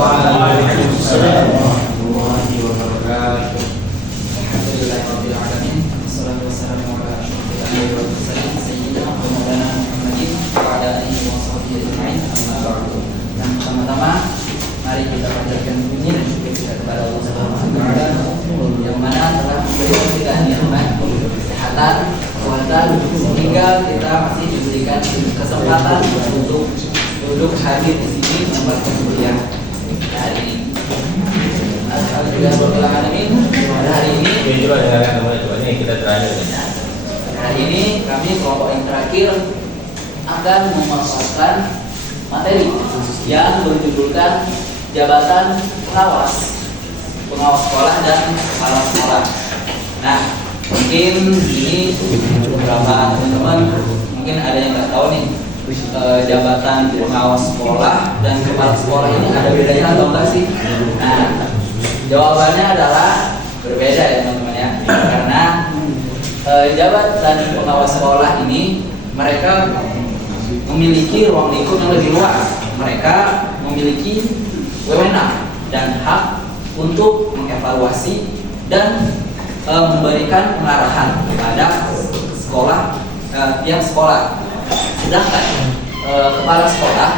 Waalaikumsalam warahmatullahi wabarakatuh. Alhamdulillahirabbil alamin. Wassalatu wassalamu ala asyrofil anbiya'i wal mursalin sayyidina wa maulana Muhammadin wa ala alihi wa sahbihi ajma'in. Amma ba'du. Dan pertama-tama mari kita panjatkan puji dan syukur kita kepada Allah Subhanahu wa taala yang mana telah memberikan kita nikmat kesehatan, kekuatan sehingga kita masih diberikan kesempatan untuk duduk hadir di sini menyampaikan kuliah hari ini. Alhamdulillah pada hari ini kita terakhir. Hari ini kami kelompok yang terakhir akan memanfaatkan materi yang berjudulkan jabatan pengawas sekolah dan kepala sekolah. Nah, mungkin ini beberapa teman-teman mungkin ada yang nggak tahu nih, jabatan pengawas sekolah dan kepala sekolah ini ada bedanya atau enggak sih? Nah, jawabannya adalah berbeda ya teman-teman ya, karena jabatan pengawas sekolah ini mereka memiliki ruang lingkup yang lebih luas. Mereka memiliki wewenang dan hak untuk mengevaluasi dan memberikan pengarahan kepada sekolah, pihak sekolah. Sedangkan kepala sekolah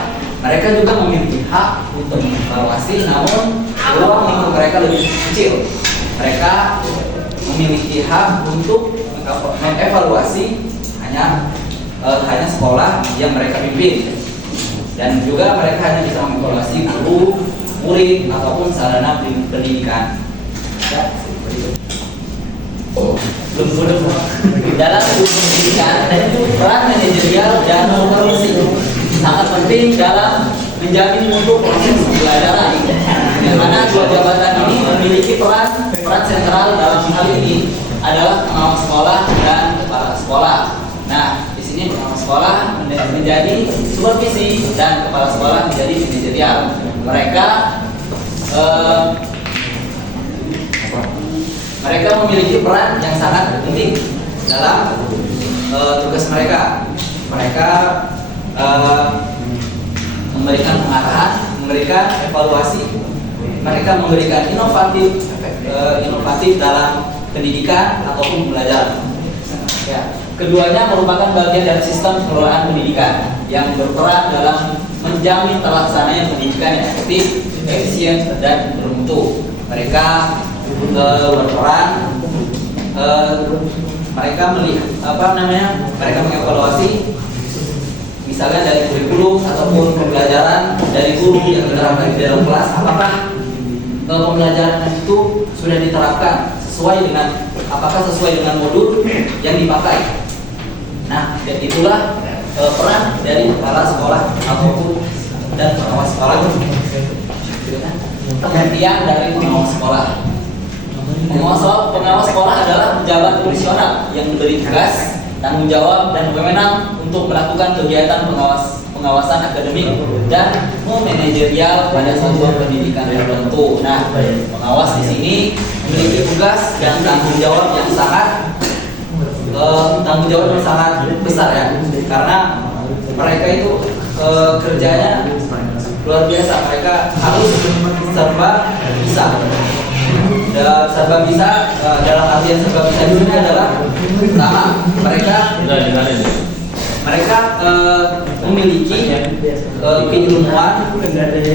mereka juga memiliki hak untuk mengevaluasi, namun ruang lingkup mereka lebih kecil. Mereka memiliki hak untuk mengevaluasi hanya sekolah yang mereka pimpin, dan juga mereka hanya bisa mengevaluasi guru, murid ataupun sarana pendidikan. Ya, dalam pendidikan peran manajerial dan supervisi sangat penting dalam menjamin mutu proses pembelajaran, yang mana dua jabatan ini memiliki peran sentral dalam hal ini adalah pengawas sekolah dan kepala sekolah. Nah, di sini pengawas sekolah menjadi supervisi dan kepala sekolah menjadi manajerial. Mereka memiliki peran yang sangat penting dalam tugas mereka. Mereka memberikan pengarahan, memberikan evaluasi, mereka memberikan inovatif dalam pendidikan ataupun pembelajaran. Ya, keduanya merupakan bagian dari sistem pengelolaan pendidikan yang berperan dalam menjamin terlaksananya pendidikan yang efektif, efisien, dan bermutu. Mereka berperan, mereka melihat mereka mengevaluasi misalnya dari kurikulum ataupun pembelajaran dari guru yang diterapkan di dalam kelas, apakah pembelajaran itu sudah diterapkan sesuai dengan modul yang dipakai. Nah, dan itulah peran dari kepala sekolah ataupun dan pengawas sekolah. Pengertian dari pengawas sekolah. Pengawas sekolah adalah pejabat profesional yang diberi tugas, tanggung jawab, dan wewenang untuk melakukan kegiatan pengawasan akademik dan manajerial pada satuan pendidikan tertentu. Nah, pengawas di sini memiliki tugas dan tanggung jawab yang sangat besar ya, karena mereka itu kerjanya luar biasa. Mereka harus serba bisa. Dalam artian serba bisa di sini adalah pertama, mereka memiliki keilmuan,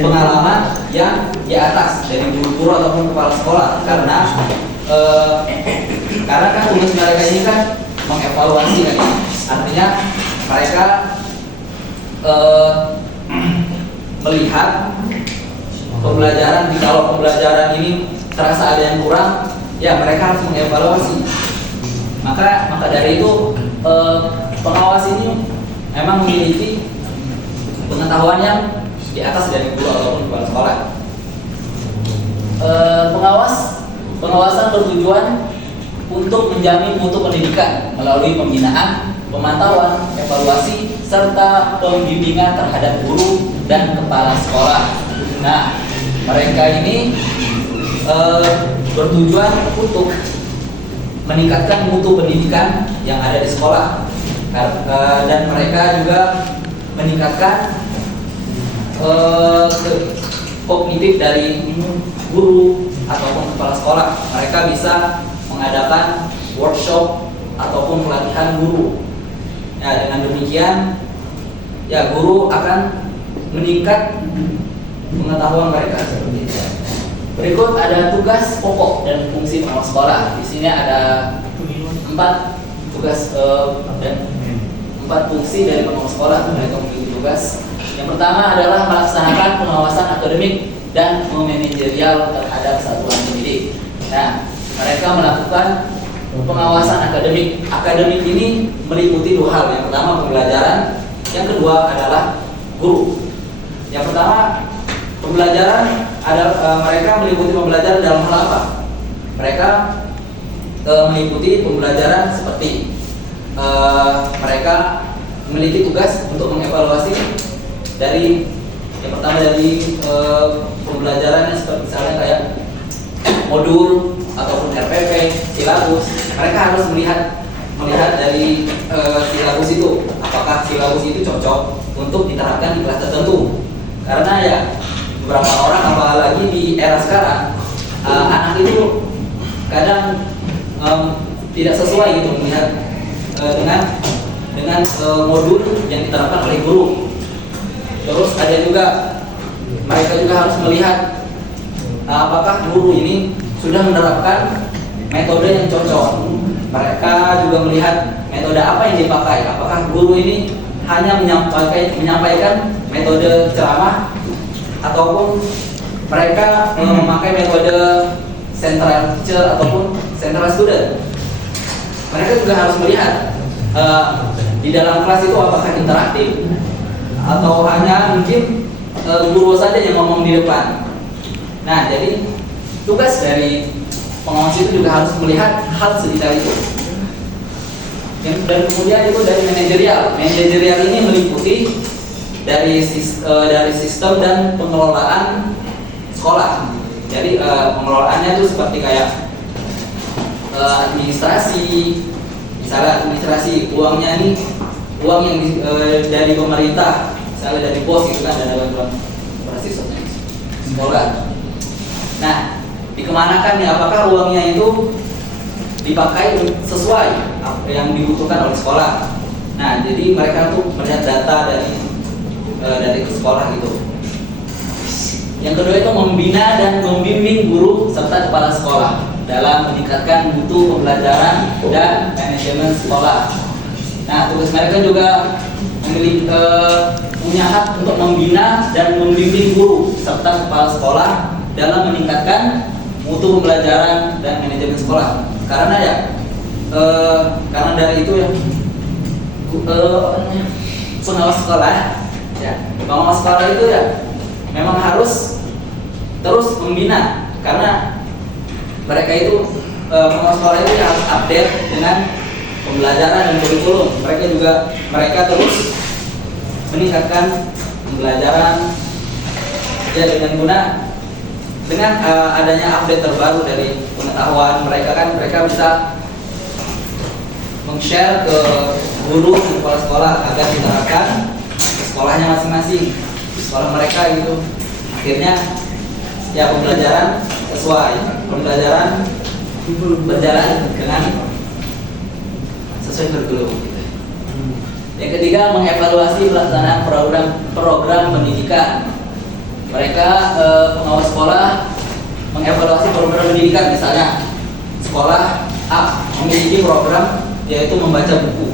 pengalaman yang di atas dari guru ataupun kepala sekolah, karena kan tugas mereka ini kan mengevaluasi kan, artinya mereka melihat pembelajaran, kalau pembelajaran ini terasa ada yang kurang, ya mereka harus mengevaluasi. Maka dari itu pengawas ini memang memiliki pengetahuan yang di atas dari guru ataupun kepala sekolah. Pengawasan bertujuan untuk menjamin mutu pendidikan melalui pembinaan, pemantauan, evaluasi, serta pembimbingan terhadap guru dan kepala sekolah. Nah, mereka ini bertujuan untuk meningkatkan mutu pendidikan yang ada di sekolah, dan mereka juga meningkatkan kognitif dari guru ataupun kepala sekolah. Mereka bisa mengadakan workshop ataupun pelatihan guru. Ya, dengan demikian ya guru akan meningkat pengetahuan mereka seperti itu. Berikut ada tugas pokok dan fungsi pengawas sekolah. Di sini ada 4 tugas dan 4 fungsi dari pengawas sekolah. Mereka memiliki tugas. Yang pertama adalah melaksanakan pengawasan akademik dan manajerial terhadap satuan pendidik. Nah, mereka melakukan pengawasan akademik. Akademik ini meliputi 2 hal. Yang pertama pembelajaran, yang kedua adalah guru. Yang pertama pembelajaran mereka meliputi pembelajaran dalam hal apa? Mereka meliputi pembelajaran seperti mereka memiliki tugas untuk mengevaluasi dari yang pertama dari pembelajarannya seperti misalnya kayak modul ataupun RPP, silabus. Mereka harus melihat dari silabus itu, apakah silabus itu cocok untuk diterapkan di kelas tertentu. Karena ya beberapa orang, apalagi di era sekarang, anak itu kadang tidak sesuai gitu melihat dengan modul yang diterapkan oleh guru. Terus ada juga mereka juga harus melihat apakah guru ini sudah menerapkan metode yang cocok. Mereka juga melihat metode apa yang dipakai. Apakah guru ini hanya menyampaikan metode ceramah ataupun mereka memakai metode central teacher ataupun central student. Mereka juga harus melihat di dalam kelas itu apakah interaktif atau hanya mungkin guru saja yang ngomong di depan. Nah, jadi tugas dari pengawas itu juga harus melihat hal sedetail itu. Dan kemudian itu dari manajerial. Manajerial ini meliputi dari sistem dan pengelolaan sekolah. Jadi pengelolaannya itu seperti kayak administrasi. Misalnya administrasi, uangnya ini uang yang dari pemerintah, misalnya dari pos itu kan ada bantuan operasi sekolah. Nah, dikemanakan nih? Apakah uangnya itu dipakai sesuai apa yang dibutuhkan oleh sekolah? Nah, jadi mereka tuh melihat data dari sekolah gitu. Yang kedua itu membina dan membimbing guru serta kepala sekolah dalam meningkatkan mutu pembelajaran dan manajemen sekolah. Nah, tugas mereka juga memiliki punya hak untuk membina dan membimbing guru serta kepala sekolah dalam meningkatkan mutu pembelajaran dan manajemen sekolah. Karena ya, karena dari itu ya, pengawas sekolah, ya, pengawas sekolah itu ya, memang harus terus membina karena mereka itu pengawas sekolah itu harus update dengan pembelajaran dan kurikulum. Mereka terus meningkatkan pembelajaran ya dengan adanya update terbaru dari pengetahuan mereka bisa meng-share ke guru dan kepala sekolah agar diterapkan ke sekolahnya masing-masing, di sekolah mereka gitu. Akhirnya ya pembelajaran berjalan dengan sesuai kurikulum gitu. Yang ketiga, mengevaluasi pelaksanaan program pendidikan. Mereka pengawas sekolah mengevaluasi program pendidikan. Misalnya sekolah A memiliki program yaitu membaca buku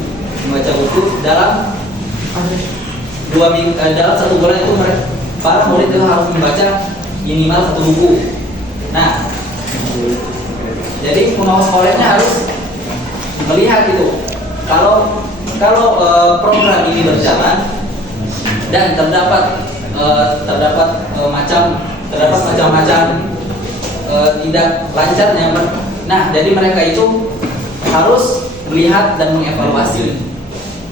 dalam 2 minggu, dalam 1 bulan itu para murid itu harus membaca minimal 1 buku. Nah, jadi pengawas sekolahnya harus melihat itu. Kalau program ini berjalan dan terdapat macam-macam tidak lancarnya. Nah, jadi mereka itu harus melihat dan mengevaluasi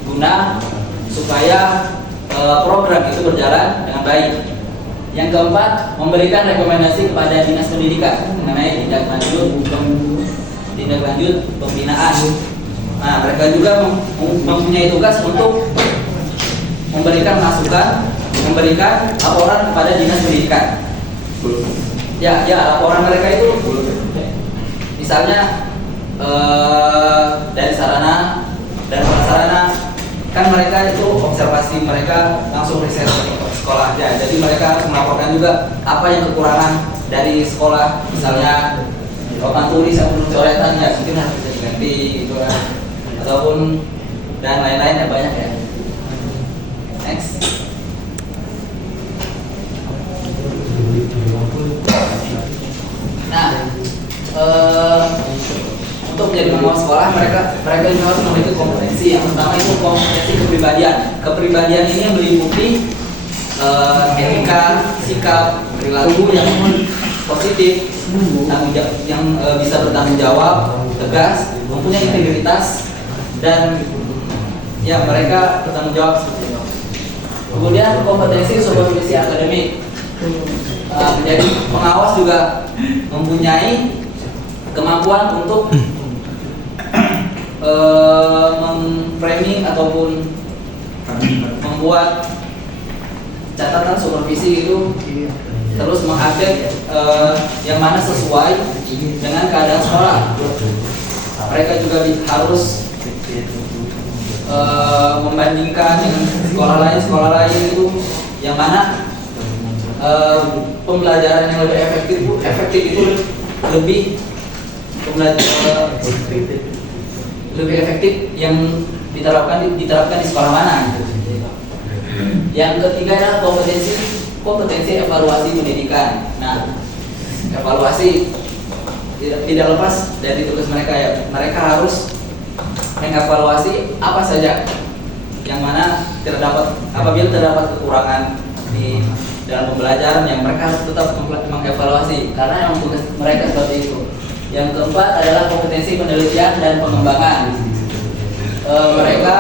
guna supaya program itu berjalan dengan baik. Yang keempat, memberikan rekomendasi kepada dinas pendidikan mengenai tindak lanjut pembinaan. Nah, mereka juga mempunyai tugas untuk memberikan masukan, memberikan laporan kepada dinas pendidikan. Ya, laporan mereka itu misalnya dari sarana dan prasarana, kan mereka itu observasi mereka langsung riset sekolah aja. Jadi mereka harus melaporkan juga apa yang kekurangan dari sekolah, misalnya papan tulis yang perlu coretan ya mungkin harus bisa diganti gitu kan, ataupun dan lain-lain ya, banyak ya. Next. Nah, untuk menjadi pengawas sekolah mereka juga harus memiliki kompetensi. Yang pertama itu kompetensi kepribadian. Kepribadian ini meliputi etika, sikap, perilaku yang positif, yang bisa bertanggung jawab, tegas, mempunyai integritas, dan ya mereka bertanggung jawab seperti itu. Kemudian kompetensi supervisi akademik. Menjadi pengawas juga mempunyai kemampuan untuk memframing ataupun membuat catatan supervisi itu, terus mengupdate yang mana sesuai dengan keadaan sekolah. Mereka juga harus membandingkan dengan sekolah lain itu yang mana pembelajaran yang lebih efektif itu lebih efektif yang diterapkan di sekolah mana gitu. Yang ketiga adalah kompetensi evaluasi pendidikan. Nah, evaluasi tidak lepas dari tugas mereka ya. Mereka harus mengevaluasi apa saja yang mana apabila terdapat kekurangan di dalam pembelajaran, yang mereka harus tetap mengevaluasi karena yang tugas mereka seperti itu. Yang keempat adalah kompetensi penelitian dan pengembangan. Mereka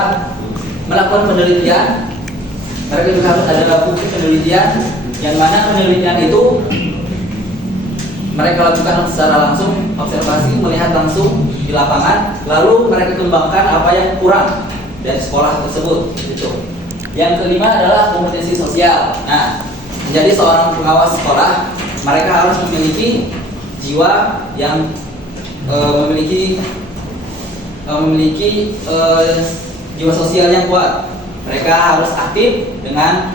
melakukan penelitian, mereka juga harus ada bukti penelitian, yang mana penelitian itu mereka lakukan secara langsung, observasi, melihat langsung di lapangan, lalu mereka kembangkan apa yang kurang dari sekolah tersebut. Gitu. Yang kelima adalah kompetensi sosial. Nah, menjadi seorang pengawas sekolah, mereka harus memiliki jiwa yang memiliki jiwa sosial yang kuat. Mereka harus aktif dengan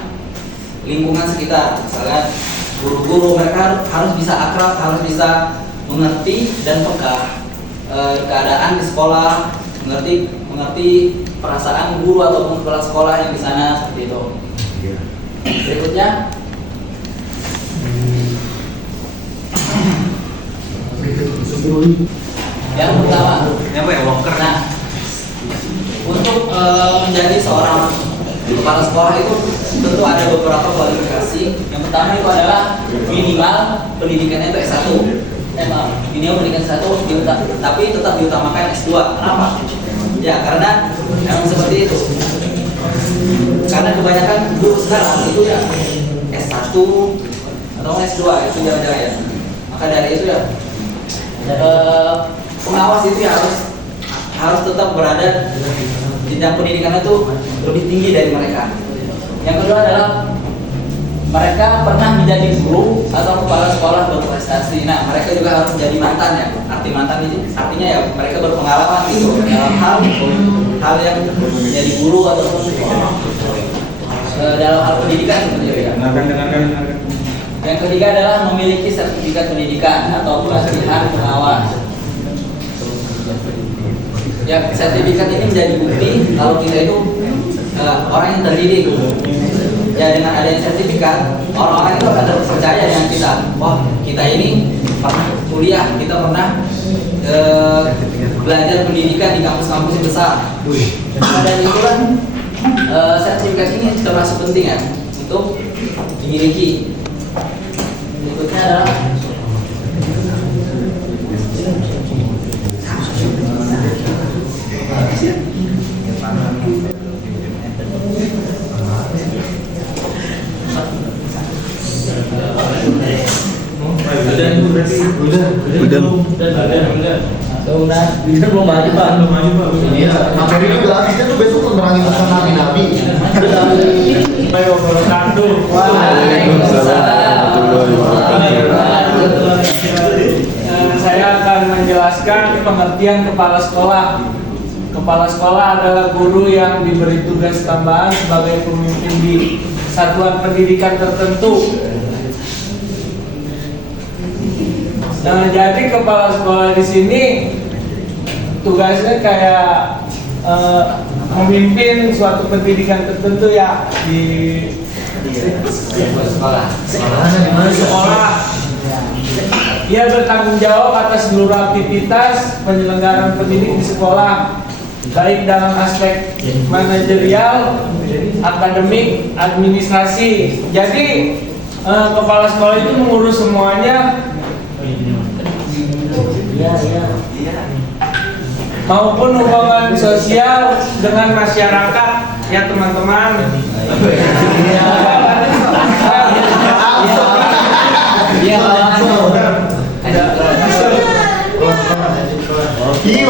lingkungan sekitar. Misalnya guru-guru, mereka harus bisa akrab, harus bisa mengerti dan peka keadaan di sekolah, mengerti perasaan guru ataupun kepala sekolah yang di sana, seperti itu. Berikutnya, yang pertama, nah, untuk menjadi seorang kepala sekolah itu tentu ada beberapa kualifikasi. Yang pertama itu adalah minimal pendidikannya itu S1. Minimal pendidikan S1, tapi tetap diutamakan S2. Kenapa? Ya karena memang seperti itu. Karena kebanyakan guru sekarang itu ya S1 atau S2 itu jarang-jarang ya. Maka dari itu ya pengawas itu ya harus tetap berada jenjang pendidikan itu lebih tinggi dari mereka. Yang kedua adalah mereka pernah menjadi guru atau kepala sekolah berprestasi. Nah, mereka juga harus menjadi mantan ya. Arti mantan itu artinya ya mereka berpengalaman gitu dalam hal yang menjadi guru ataupun dalam hal pendidikan seperti itu ya. Yang ketiga adalah memiliki sertifikat pendidikan atau pelatihan pengawas. Ya, sertifikat ini menjadi bukti kalau kita itu orang yang terdidik. Ya, dengan adanya sertifikat, orang-orang itu akan percaya dengan kita. Wah, kita ini pernah kuliah, kita pernah belajar pendidikan di kampus-kampus yang besar. Dan itu kan sertifikat ini termasuk penting ya untuk dimiliki. Berikutnya adalah Udah belum maju pak. Iya. Materi ini gratisnya tuh besok menerangi pesan nabi-nabi. Ayo, Waalaikumsalam warahmatullahi wabarakatuh. pengertian kepala sekolah. Kepala sekolah adalah guru yang diberi tugas tambahan sebagai pemimpin di satuan pendidikan tertentu. Nah, jadi kepala sekolah di sini tugasnya kayak memimpin suatu pendidikan tertentu ya di sekolah. sekolah. Ia bertanggung jawab atas seluruh aktivitas penyelenggaraan pendidik di sekolah, baik dalam aspek manajerial, akademik, administrasi. Jadi kepala sekolah itu mengurus semuanya, maupun hubungan sosial dengan masyarakat, ya teman-teman. Iya, Jadi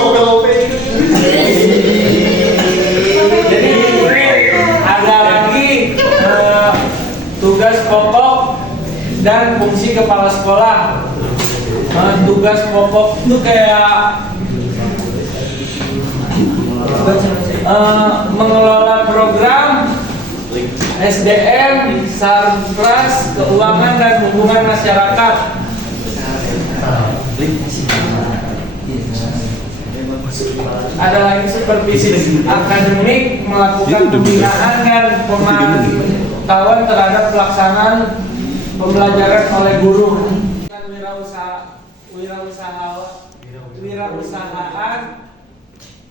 ada lagi tugas pokok dan fungsi kepala sekolah. Tugas pokok itu kayak mengelola program SDM, Sarpras, keuangan dan hubungan masyarakat. Ada lagi supervisi akademik, melakukan pembinaan dan pemantauan terhadap pelaksanaan pembelajaran oleh guru. Wirausahaan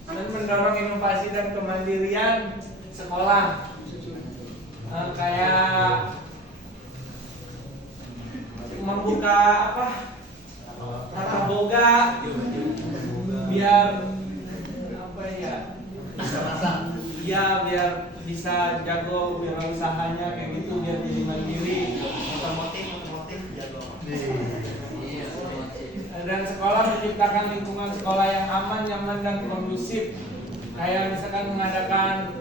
dan mendorong inovasi dan kemandirian sekolah. Kayak membuka tata boga biar biar bisa jago wirausahanya kayak gitu, biar jadi mandiri. Dan sekolah menciptakan lingkungan sekolah yang aman, nyaman dan kondusif. Kayak misalkan mengadakan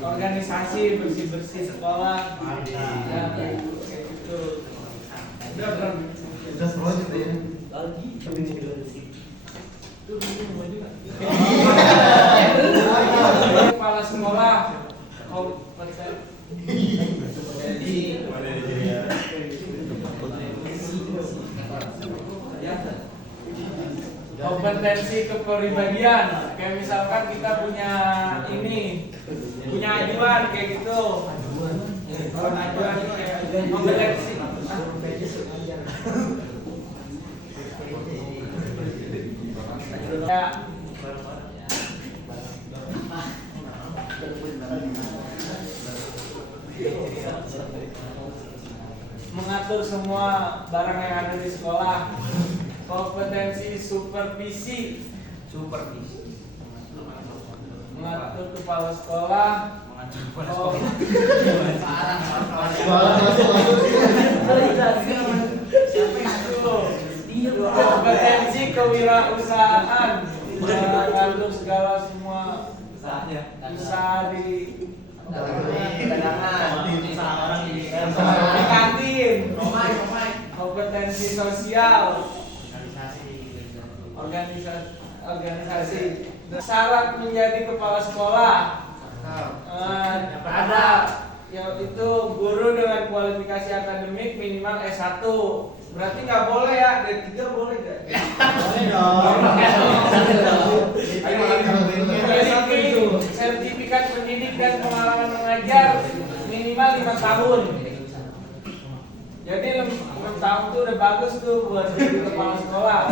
organisasi bersih-bersih sekolah. Ya, kayak gitu. Kepala sekolah kompetensi kepribadian. Kayak misalkan kita punya ajuan kayak gitu. Kalau ajuan kayak kompetensi ya, mengatur semua barang yang ada di sekolah. Kompetensi supervisi, mengatur kepala sekolah. Kompetensi kewirausahaan, mengatur segala semua usaha di kantin. Kompetensi sosial, organisasi. Syarat menjadi kepala sekolah ada yaitu guru dengan kualifikasi akademik minimal S1. Berarti nggak boleh ya, D3 boleh nggak? Boleh dong. Sertifikat pendidik dan pengalaman mengajar minimal 5 tahun. Jadi 6 tahun itu udah bagus tuh buat jadi kepala sekolah.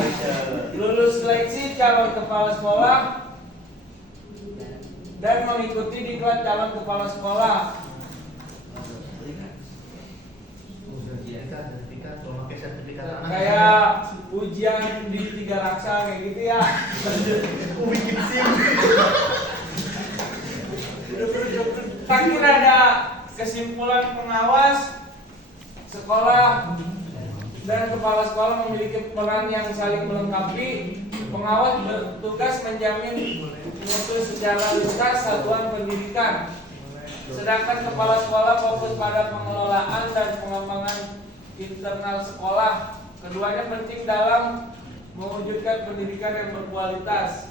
Lulus seleksi calon kepala sekolah dan mengikuti diklat calon kepala sekolah. Kayak ujian di 3 laksa kayak gitu ya. Terakhir ada kesimpulan pengawas sekolah dan kepala sekolah memiliki peran yang saling melengkapi. Pengawas bertugas menjamin mutu secara lintas satuan pendidikan, sedangkan kepala sekolah fokus pada pengelolaan dan pengembangan internal sekolah. keduanya penting dalam mewujudkan pendidikan yang berkualitas.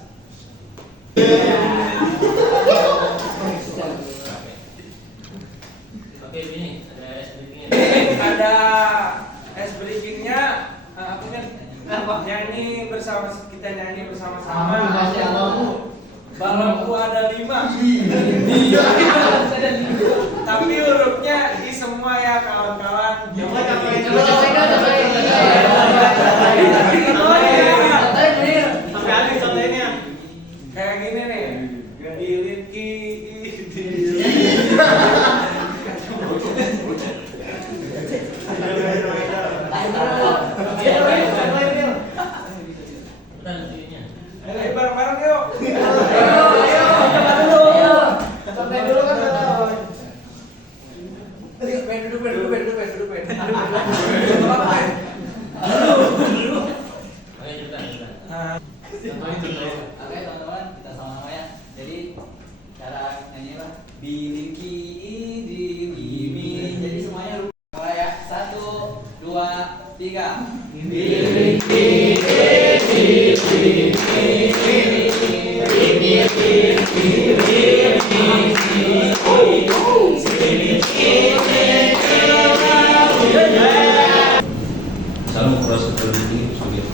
Oke, ini ada es briefingnya. Ada es briefingnya, aku kan nyanyi bersama, kita nyanyi bersama-sama. Balonku ada 5. Tapi hurufnya I semua ya kawan-kawan. Kayak gini nih. Bilin ki. Udah nantinya. Ayo bareng-bareng yuk. Santai dulu kan. Oke, cerita. Oke teman-teman, kita sama-sama ya. Jadi cara nyanyi lah. Biliki di bimi. Jadi semuanya mulai ya. 1, 2, 3. Biliki Selalu proses berpikir sulit.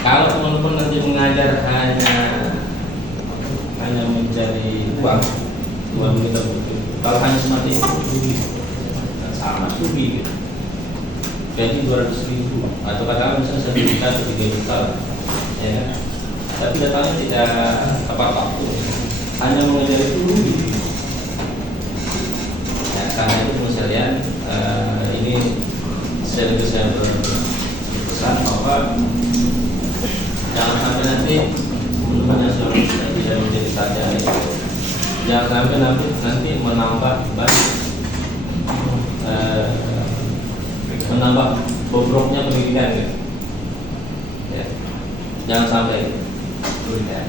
Kalau teman-teman nanti mengajar hanya mencari uang kita butuh. Kalau hanya seperti itu, sama sulit. Gaji 200.000 atau katakan misalnya 1 juta atau 3 juta, ya kan? Tapi datangnya tidak tepat waktu. Hanya mengejar itu rugi. Ya, karena itu teman sekalian, ini saya berpesan bahwa jangan sampai nanti teman-teman yang sudah tidak menjadi sarjana itu, jangan sampai nanti menambah menambah bobroknya pendidikan gitu. Ya. Jangan sampai ya.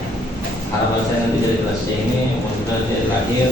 Harapan saya nanti dari kelas C ini, maksudnya dari akhir,